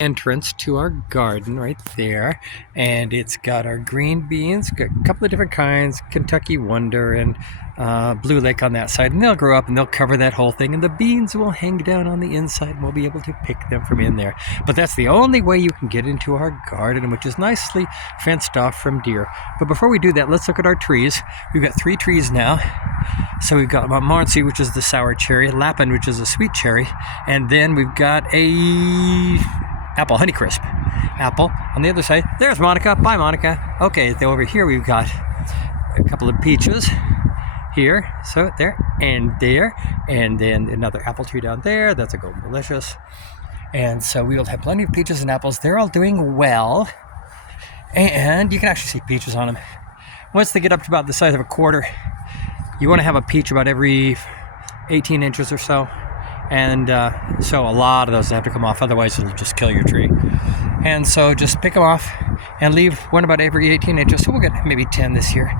entrance to our garden right there, and it's got our green beans, got a couple of different kinds, Kentucky Wonder and Blue Lake on that side, and they'll grow up and they'll cover that whole thing, and the beans will hang down on the inside and we'll be able to pick them from in there. But that's the only way you can get into our garden, which is nicely fenced off from deer. But before we do that, let's look at our trees. We've got 3 trees now. So we've got Montmorency, which is the sour cherry, Lapin, which is a sweet cherry, and then we've got a apple, Honeycrisp apple on the other side. There's Monica. Bye, Monica. Okay, over here we've got a couple of peaches here, so there, and then another apple tree down there. That's a Golden Delicious. And so we'll have plenty of peaches and apples. They're all doing well, and you can actually see peaches on them. Once they get up to about the size of a quarter, you want to have a peach about every 18 inches or so. And so a lot of those have to come off, otherwise it'll just kill your tree. And so just pick them off and leave one about every 18 inches. So we'll get maybe 10 this year.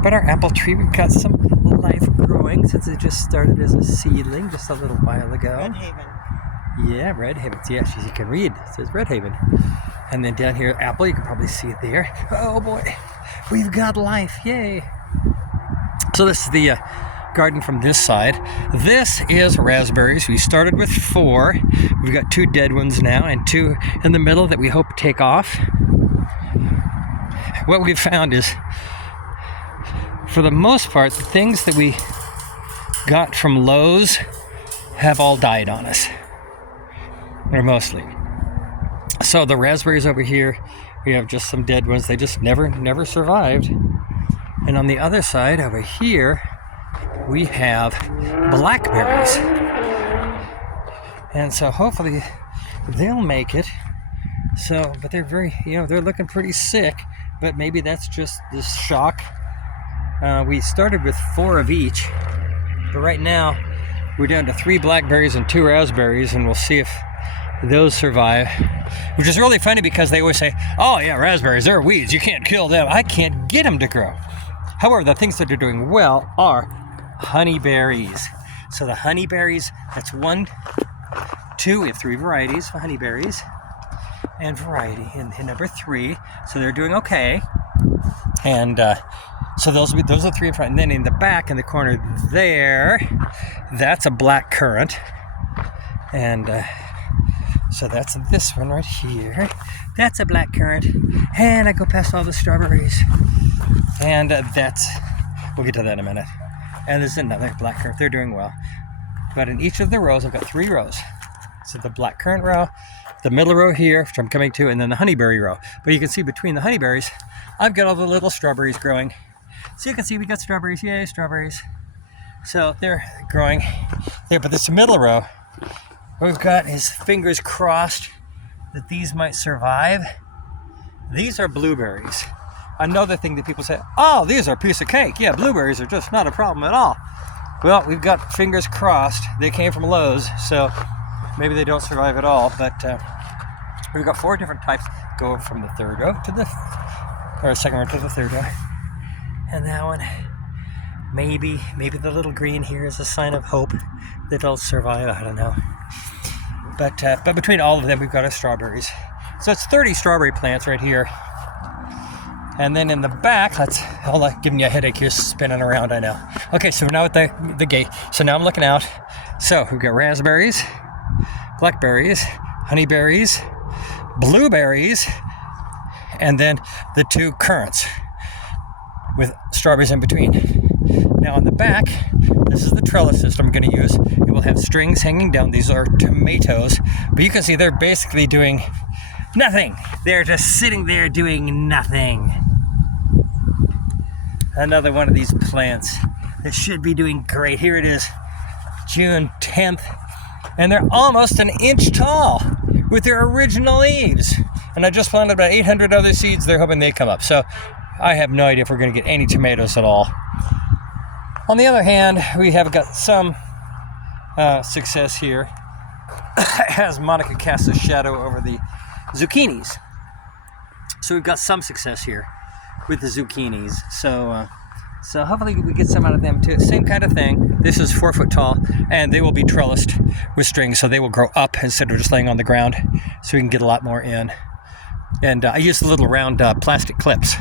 But our apple tree, we've got some life growing since it just started as a seedling just a little while ago. Redhaven. Yeah, Redhaven. Yeah, you can read. It says Redhaven. And then down here, apple, you can probably see it there. Oh boy, we've got life. Yay. So this is the garden from this side. This is raspberries. We started with 4. We've got 2 dead ones now and 2 in the middle that we hope to take off. What we've found is, for the most part, the things that we got from Lowe's have all died on us, or mostly. So the raspberries over here, we have just some dead ones. They just never survived. And on the other side over here, we have blackberries. And so hopefully they'll make it. So, but they're very, they're looking pretty sick, but maybe that's just the shock. We started with 4 of each, but right now we're down to 3 blackberries and 2 raspberries, and we'll see if those survive. Which is really funny because they always say, oh yeah, raspberries, they're weeds, you can't kill them. I can't get them to grow. However, the things that are doing well are honeyberries. So the honeyberries, that's 1, 2, we have 3 varieties of honeyberries, and variety in number 3. So they're doing okay. And so those are 3 in front. And then in the back, in the corner there, that's a black currant. And so that's this one right here. That's a black currant. And I go past all the strawberries. And we'll get to that in a minute. And there's another black currant. They're doing well. But in each of the rows, I've got 3 rows. So the black currant row, the middle row here, which I'm coming to, and then the honeyberry row. But you can see between the honeyberries, I've got all the little strawberries growing. So you can see we got strawberries. Yay, strawberries. So they're growing there. But this middle row, what we've got is fingers crossed that these might survive. These are blueberries. Another thing that people say, oh, these are a piece of cake. Yeah, blueberries are just not a problem at all. Well, we've got fingers crossed. They came from Lowe's, so maybe they don't survive at all. But we've got 4 different types. Go from the 3rd row to the 2nd row to the 3rd row. And that one, maybe the little green here is a sign of hope that they'll survive. I don't know. But between all of them, we've got our strawberries. So it's 30 strawberry plants right here. And then in the back, hold on, giving you a headache here, spinning around, I know. Okay, so now at the gate. So now I'm looking out. So we've got raspberries, blackberries, honeyberries, blueberries, and then the 2 currants with strawberries in between. Now on the back, this is the trellis system I'm going to use. It will have strings hanging down. These are tomatoes, but you can see they're basically doing nothing. They're just sitting there doing nothing. Another one of these plants that should be doing great. Here it is, June 10th, and they're almost an inch tall with their original leaves. And I just planted about 800 other seeds. They're hoping they come up. So I have no idea if we're going to get any tomatoes at all. On the other hand, we have got some success here as Monica casts a shadow over the zucchinis. So we've got some success here with the zucchinis. So So hopefully we get some out of them too. Same kind of thing. This is 4 foot tall, and they will be trellised with strings, so they will grow up instead of just laying on the ground, so we can get a lot more in. And I use the little round plastic clips.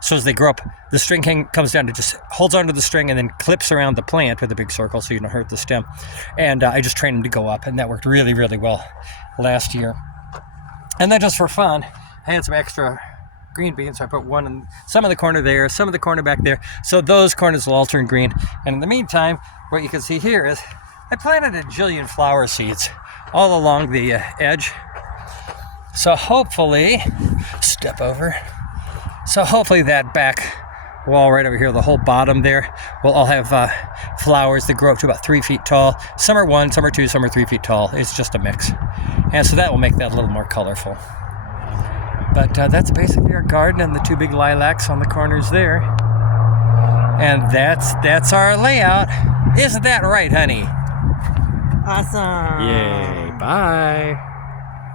So as they grow up, the string comes down to just holds onto the string and then clips around the plant with a big circle so you don't hurt the stem. And I just train them to go up, and that worked really, really well last year. And then just for fun, I had some extra green beans, so I put one in some of the corner there, some of the corner back there. So those corners will all turn green. And in the meantime, what you can see here is I planted a jillion flower seeds all along the edge. So hopefully, step over. So hopefully that back wall right over here, the whole bottom there, will all have flowers that grow up to about 3 feet tall. Some are 1, some are 2, some are 3 feet tall. It's just a mix. And so that will make that a little more colorful. But that's basically our garden and the 2 big lilacs on the corners there. And that's our layout. Isn't that right, honey? Awesome. Yay. Bye.